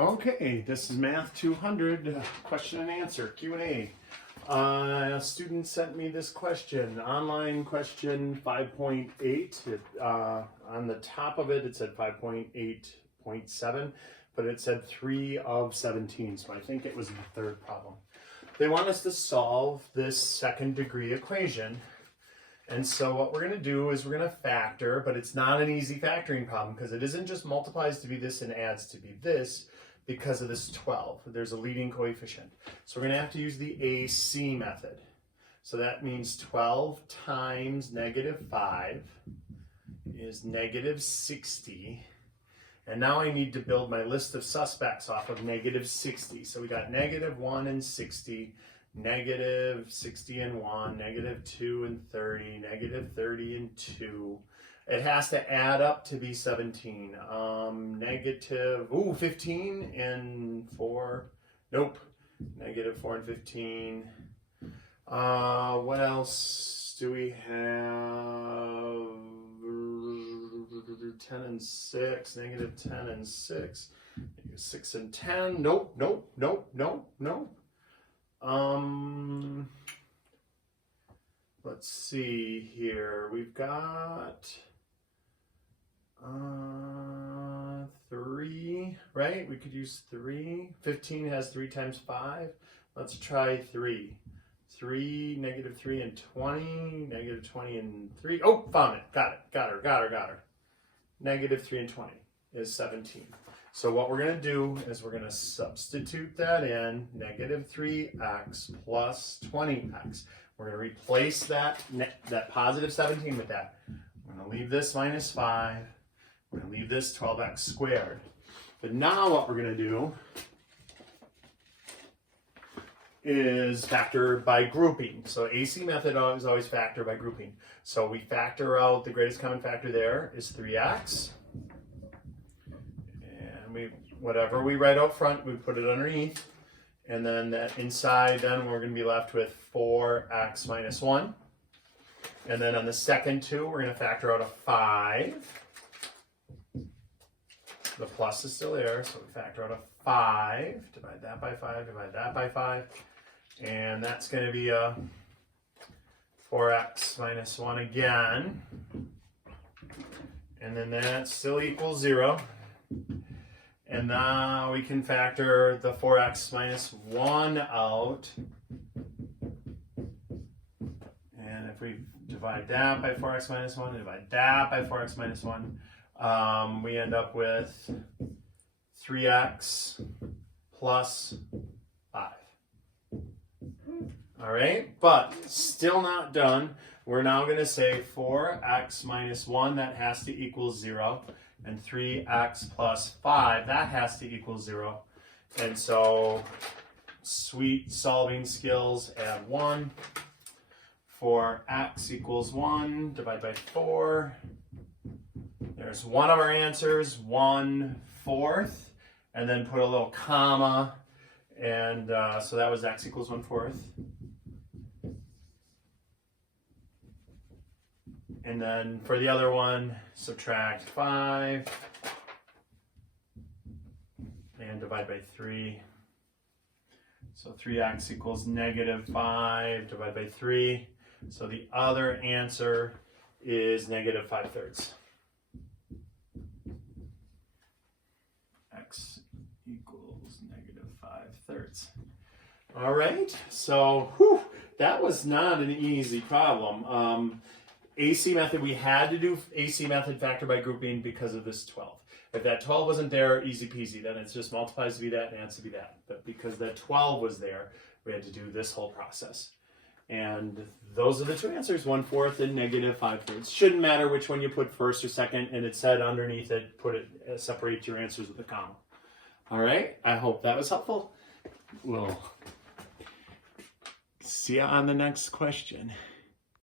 Okay, this is Math 200, question and answer, Q&A. A student sent me this question, online question 5.8. On the top of it, it said 5.8.7, but it said 3 of 17, so I think it was the third problem. They want us to solve this second degree equation. And so what we're going to do is we're going to factor, but it's not an easy factoring problem because it isn't just multiplies to be this and adds to be this because of this 12. There's a leading coefficient. So we're going to have to use the AC method. So that means 12 times -5 is -60. And now I need to build my list of suspects off of -60. So we got -1 and 60. -60 and 1, -2 and 30, -30 and 2. It has to add up to be 17. 15 and 4. Nope. -4 and 15. What else do we have? 10 and 6, -10 and 6. 6 and 10. Nope. Let's see here. We've got 3, right? We could use 3. 15 has 3 times 5. Let's try 3. 3, -3 and 20, -20 and 3. Oh, found it. Got her. -3 and 20 is 17. So what we're going to do is we're going to substitute that in, -3x plus 20x. We're going to replace that positive 17 with that. We're going to leave this -5. We're going to leave this 12x squared. But now what we're going to do is factor by grouping. So AC method is always factor by grouping. So we factor out the greatest common factor there is 3x. Whatever we write out front, we put it underneath. And then that inside, then we're going to be left with 4x minus 1. And then on the second 2, we're going to factor out a 5. The plus is still there, so we factor out a 5. Divide that by 5, divide that by 5. And that's going to be a 4x minus 1 again. And then that still equals 0. And now we can factor the 4x minus 1 out. And if we divide that by 4x minus 1, divide that by 4x minus 1, we end up with 3x plus 5. All right, but still not done. We're now going to say 4x minus 1, that has to equal 0. And 3x plus 5, that has to equal 0. And so, sweet solving skills, add 1. 4x equals 1, divide by 4. There's one of our answers, 1/4. And then put a little comma. And so that was x equals 1/4. And then for the other one, subtract 5 and divide by 3. So 3x equals -5 divided by 3. So the other answer is -5/3. X equals -5/3. All right, so that was not an easy problem. AC method, we had to do AC method factor by grouping because of this 12. If that 12 wasn't there, easy peasy, then it's just multiplies to be that and adds to be that. But because that 12 was there, we had to do this whole process. And those are the two answers, 1/4 and -5/3. Shouldn't matter which one you put first or second, and it said underneath it, separate your answers with a comma. All right, I hope that was helpful. We'll see you on the next question.